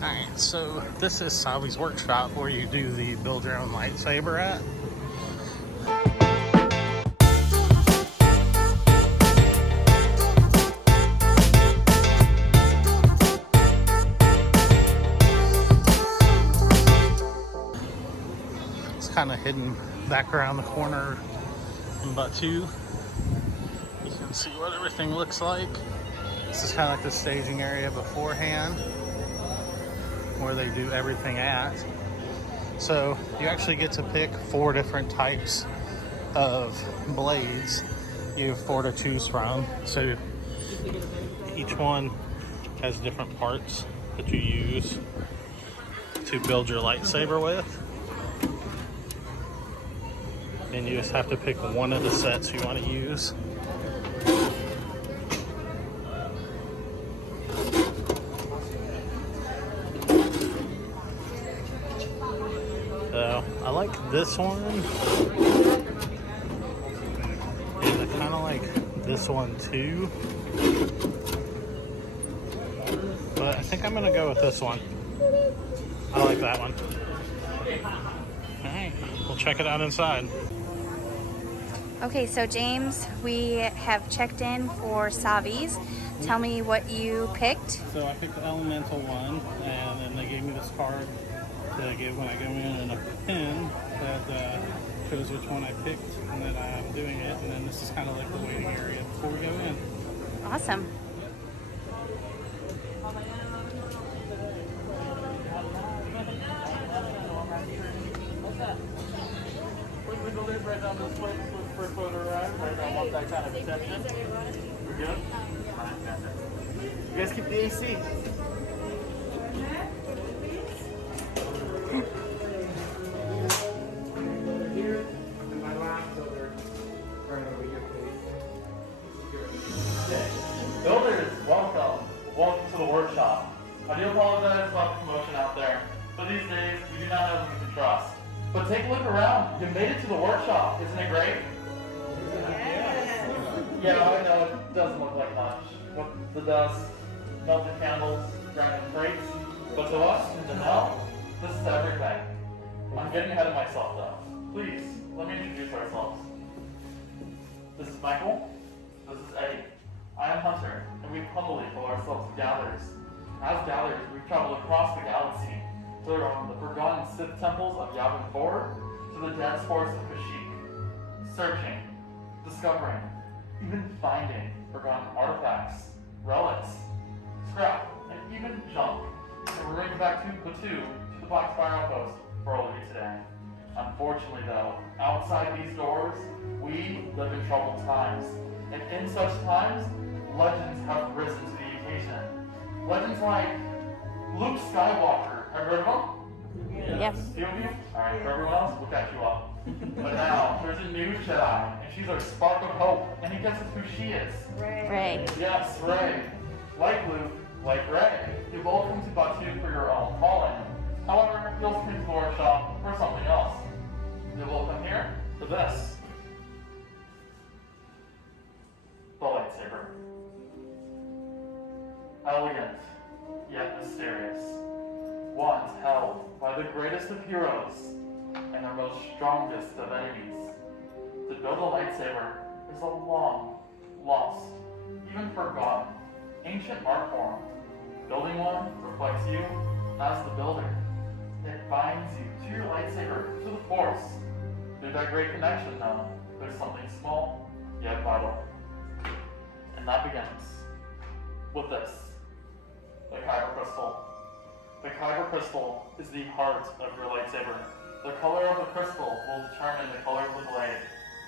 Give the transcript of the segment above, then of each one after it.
Alright, so this is Savi's workshop where you do the build your own lightsaber at. It's kind of hidden back around the corner in Batu. You can see what everything looks like. This is kind of like the staging area beforehand, where they do everything at. So you actually get to pick 4 different types of blades. You have 4 to choose from. So each one has different parts that you use to build your lightsaber with. And you just have to pick one of the sets you want to use. So I like this one, and I kind of like this one too, but I think I'm gonna go with this one. I like that one. All right, we'll check it out inside. Okay, so James, we have checked in for Savi's. Tell me what you picked. So I picked the elemental one, and then they gave me this card to give when I go in, and a pin that shows which one I picked and that I'm doing it. And then this is kind of like the waiting area before we go in. Awesome. Right down this way for a photo ride. I don't want that kind of attention. We're good? You guys keep the AC. Builders, welcome. Welcome to the workshop. I do apologize about the commotion out there, but these days we do not know who we can trust. But take a look around. You made it to the workshop. Isn't it great? Yeah, I know it doesn't look like much. With the dust, melted candles, random crates. But to us, in Janelle, this is everything. I'm getting ahead of myself though. Please, let me introduce ourselves. This is Michael. This is Eddie. I am Hunter, and we humbly call ourselves Gatherers. As Gatherers, we've traveled across the galaxy, from the forgotten Sith temples of Yavin 4 to the dense forests of Kashyyyk, searching, discovering, even finding forgotten artifacts, relics, scrap, and even junk. And we're going back to Batu, to the Black Spire Outpost, for all of you today. Unfortunately though, outside these doors, we live in troubled times. And in such times, legends have risen to the occasion. Legends like Luke Skywalker. Have you heard of them? Yes. Few of you? Alright, for everyone else, we'll catch you up. But now, there's a new Jedi, and she's our spark of hope, and he guesses who she is. Rey. Yes, Rey. Like Luke, like Rey, you've all come to Batu for your own calling. However, you'll come to the workshop for something else. You will come here for this. The lightsaber. Elegant, yet mysterious. Once held by the greatest of heroes and our most strongest of enemies. To build a lightsaber is a long, lost, even forgotten, ancient art form. Building one reflects you as the builder. It binds you to your lightsaber, to the Force. Through that great connection, though, there's something small, yet vital. And that begins with this, the Kyber crystal. The Kyber crystal is the heart of your lightsaber. The color of the crystal will determine the color of the blade.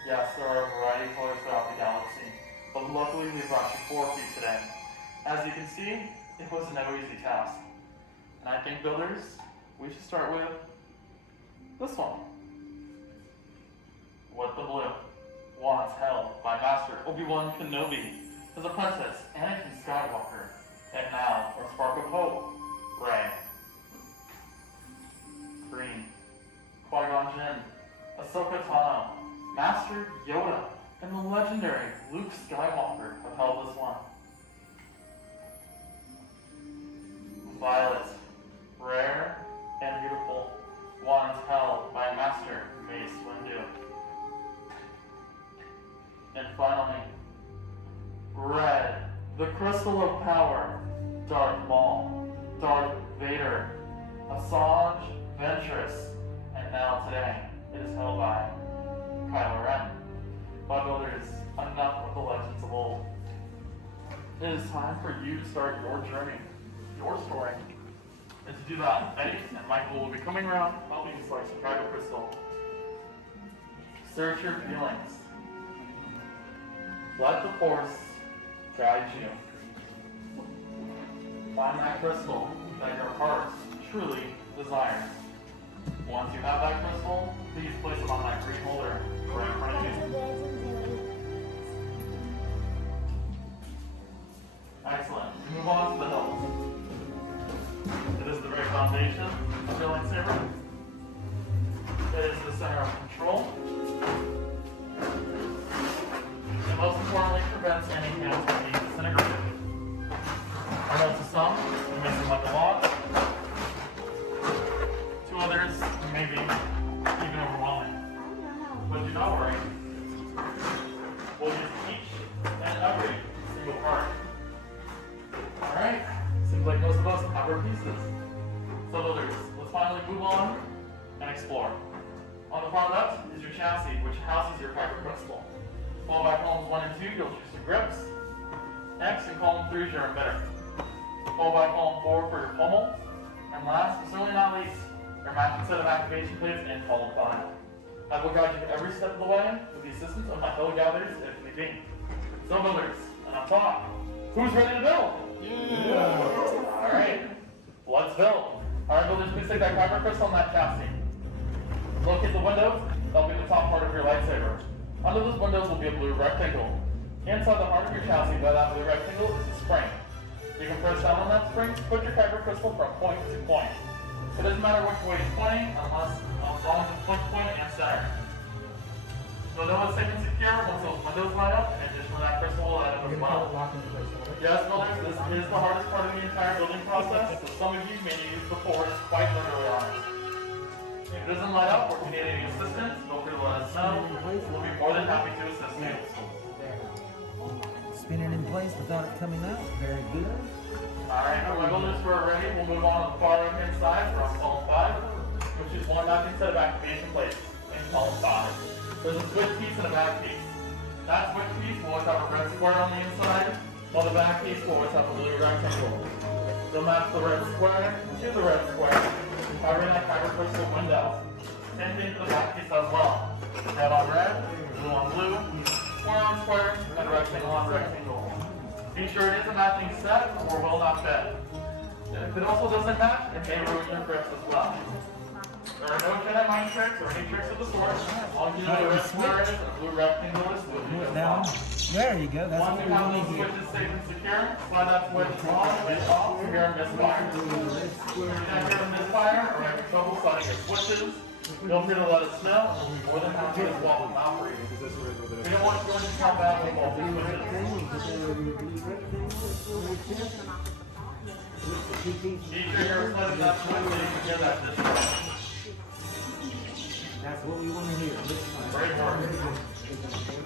Yes, there are a variety of colors throughout the galaxy, but luckily we brought you 4 for you today. As you can see, it was no easy task. And I think, builders, we should start with this one. With the blue. Once held by Master Obi-Wan Kenobi, his apprentice Anakin Skywalker, and now our spark of hope, Rey. Green. Qui-Gon Jinn, Ahsoka Tano, Master Yoda, and the legendary Luke Skywalker have held this one. Violet. Crystal of Power, Darth Maul, Darth Vader, Assange, Ventress, and now today it is held by Kylo Ren. My builders, enough of the legends of old. It is time for you to start your journey, your story. And to do that, Eddie and Michael will be coming around, helping you select some kyber crystal. Search your feelings. Let the Force guide you. Find that crystal that your heart truly desires. Once you have that crystal, please place it on that green holder right in front of you. Excellent. We move on to the hills. It is the very foundation of your lightsaber. It is the center of control. And most importantly, prevents any hands from being disintegrated. I know to some, it may seem like a lot. To others, it may be even overwhelming. But do not worry. We'll use each and every single part. Alright, seems like most of us have our pieces. So others, let's finally move on and explore. On the far left is your chassis, which houses your kyber crystal. Followed by columns 1 and 2, you'll choose your grips. Next, in column 3 is your emitter. Followed by column 4 for your pommel. And last, but certainly not least, your matching set of activation plates in column 5. I will guide you every step of the way with the assistance of my fellow gatherers if need be. So builders, and on top, who's ready to build? Yeah. Alright, let's build. Alright builders, please take that kyber crystal on that chassis. Locate the windows, that'll be the top part of your lightsaber. Under those windows will be a blue rectangle. Inside the heart of your chassis by that blue rectangle is a spring. You can press down on that spring to put your kyber crystal from point to point. It doesn't matter which way it's pointing, as long as it's point and center. So know it's safe and secure once those windows light up, in addition to that crystal will light up as well. Yes, builders, this is the hardest part of the entire building process, so some of you may use the Force quite literally on it. If it doesn't light up or if you need any assistance, feel free to let us know. We'll be more than happy to assist you. Spin it in place without it coming out. Very good. Alright, my builders, we're ready. We'll move on to the far right hand side from column 5, which is one matching set of activation plates in column 5. There's a switch piece and a back piece. That switch piece will always have a red square on the inside, while the back piece will always have a blue rectangle. You'll match the red square to the red square, covering that kyber crystal window. Same thing for the back piece as well. Red on red, blue on blue, square on square, and rectangle on rectangle. Be sure it is a matching set or will not fit. If it also doesn't match, it may ruin your grips as well. There are no Jedi mind tricks or any tricks of the sort. All you know the red square is and the blue rectangle is blue. Down. There you go. That's Once what you we have want those to hear. switches safe and secure, slide that switch on and off to hear a misfire. If you can't hear a misfire or having trouble sliding your switches, feel free to let us know and we'll be more than happy to swap them out for you. We don't want you to come back with all these switches. Be sure you're sliding that switch so you can hear that discharge. That's what we want to hear. Great work.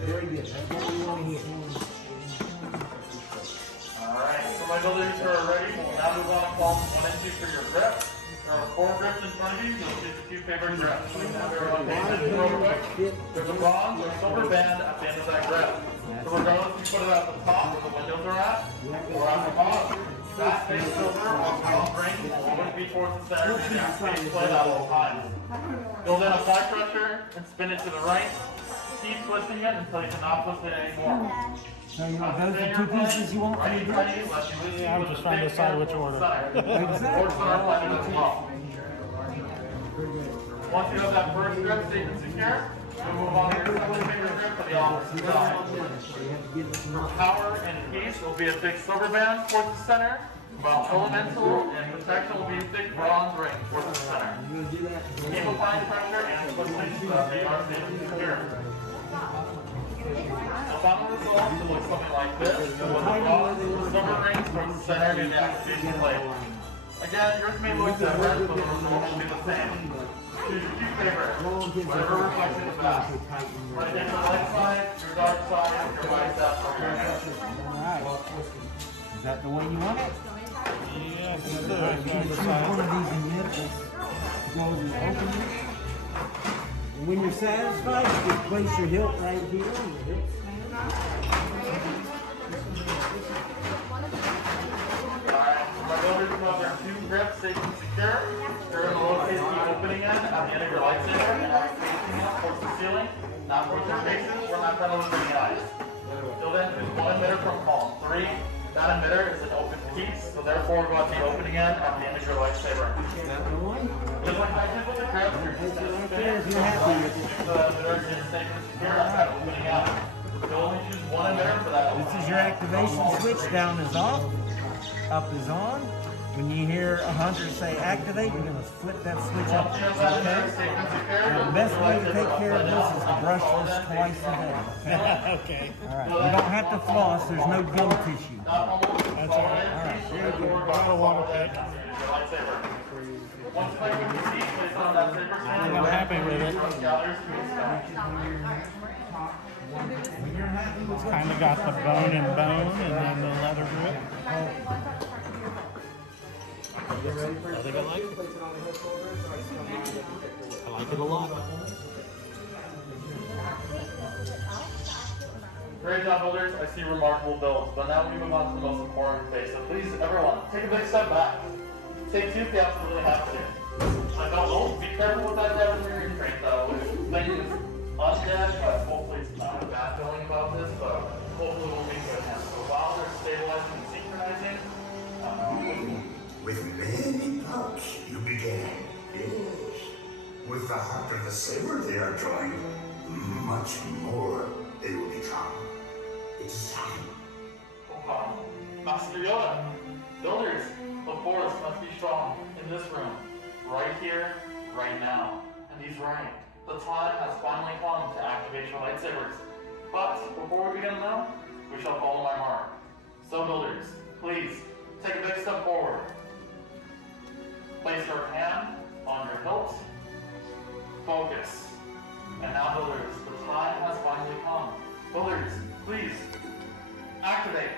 Very good. That's what we want to hear. Alright, so my builders who are ready, we'll now move on to columns 1 and 2 for your grip. There are 4 grips in front of you. You'll choose your 2 favorite grips. Everyone pay attention real quick. There's a bronze or silver band at the end of that grip. So regardless if you put it at the top where the windows are at, or at the bottom, that face silver or bronze ring will always be towards the center and your face plate at all times. You'll then apply pressure and spin it to the right. Keep twisting it until you cannot twist it anymore. So you want those are 2 pieces you want for your grip? Yeah, I'm just trying to decide which order. Once you have that first grip safe and secure, we'll move on to your second favorite grip for the opposite side. For power and peace will be a thick silver band towards the center, while elemental and protection will be a thick bronze ring towards the center. Keep applying pressure and twisting so that they are safe and secure. The final result will look something like this, with the bronze silver rings towards the center near the activation plate. Again, yours may look different, but the result will be the same. Choose your 2 favorites, whatever reflects it the best. Whether it's your light side, your dark side, your bicep, or your head. that the way you want it? Yes, You choose one of these in the middle. Goes and open it. And when you're satisfied, you just place your hilt right here. And your hilt Alright, my builders have their two grips safe and secure. They're going to locate the opening end at the end of your lightsaber and are facing it towards the ceiling, not towards their faces. We're not going to lose any eyes. Till then, there's one emitter from column 3. That emitter is an open piece, so therefore we're going to the opening end at the end of your lightsaber. is that the one? Just like I did with the grips, you're just going to spin it. If you're happy with it. So that emitter is safe and secure at that opening end. You'll only choose one emitter for that opening This is your activation switch. Down is off. Up is on. When you hear a hunter say activate, you're going to flip that switch up. Once you know that emitter Okay? is safe and secure, The best way to take care of this is to brush this twice a day. Okay. All right. You don't have to floss. There's no gum tissue. That's all right. All right. Very good. Got a water pit. Once you play with the seat, place it on that saber stand. I'm happy with it. Trust gathers to its back. When you're happy with what Kind of got the bone and bone and then the leather grip. I think I like it. I like it a lot. Great job, builders. I see remarkable builds. But now we move on to the most important phase. So please, everyone, take a big step back. Take 2 if you absolutely have to. I don't be careful with that Japanese restraint though. With things undead, but hopefully it's not a bad feeling about this, but hopefully we'll be good. So while they're stabilizing and synchronizing, With many pouch you began. Yes. With the heart of the saber they are drawing, much more they will become. It's time. Master Yoda, builders, the force must be strong in this room, right here, right now. And he's right. The time has finally come to activate your lightsabers. But before we begin though, we shall follow my mark. So builders, please, take a big step forward. Place your hand on your hilt. Focus. And now builders, the time has finally come. Builders, please, activate.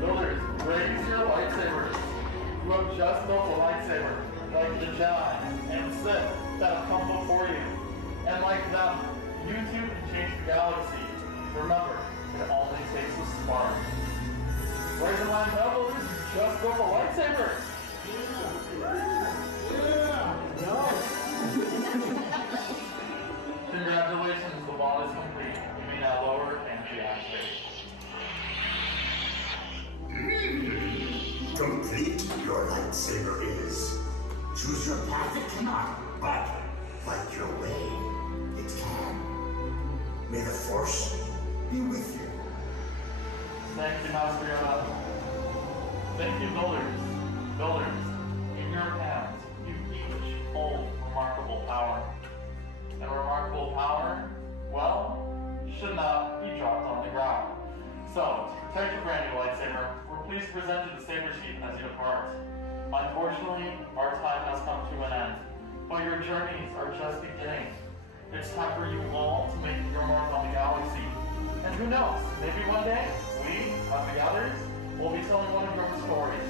Builders, raise your lightsabers. You have just built a lightsaber, like the Jedi and Sith that have come before you. And like them, you too can change the galaxy. Remember, it only takes a spark. Raise the line now, builders. You just built a lightsaber. Congratulations, the bond is complete. You may now lower and deactivate. Complete your lightsaber is. Choose your path it cannot, but fight your way it can. May the Force be with you. Thank you, Master Yoda. Thank you, builders. Builders, in your hands, you each hold remarkable power. And remarkable power, well, should not be dropped on the ground. So, to protect your brand new lightsaber, we're pleased to present you the saber sheath as you depart. Unfortunately, our time has come to an end, but your journeys are just beginning. It's time for you all to make your mark on the galaxy. And who knows, maybe one day, we, as the Gatherers, will be telling one of your stories.